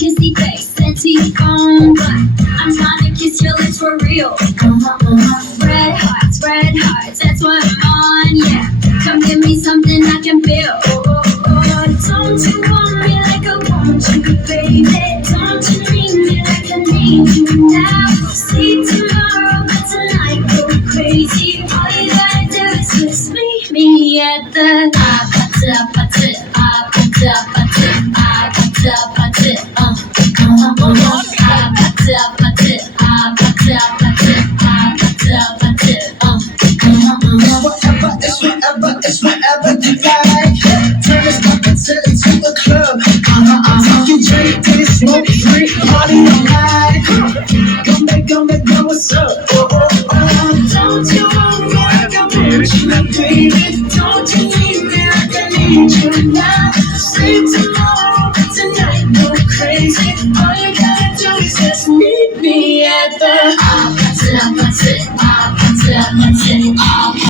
Kissy face, sexy phone, but I'm trying to kiss your lips for real. Red hearts, that's what I'm on, yeah. Come give me something I can feel. Don't you want me like I want you, baby? Don't you need me like I need you now? See tomorrow, but tonight go crazy. All you gotta do is just meet me at the It's whatever you like. Turn this up into a club. Taking drink, get smoke free, party all night. Come back, know what's up. Don't you want me like I want you, baby? Don't you need me like I need you now? Sleep tomorrow, but tonight go crazy. All you gotta do is just meet me at the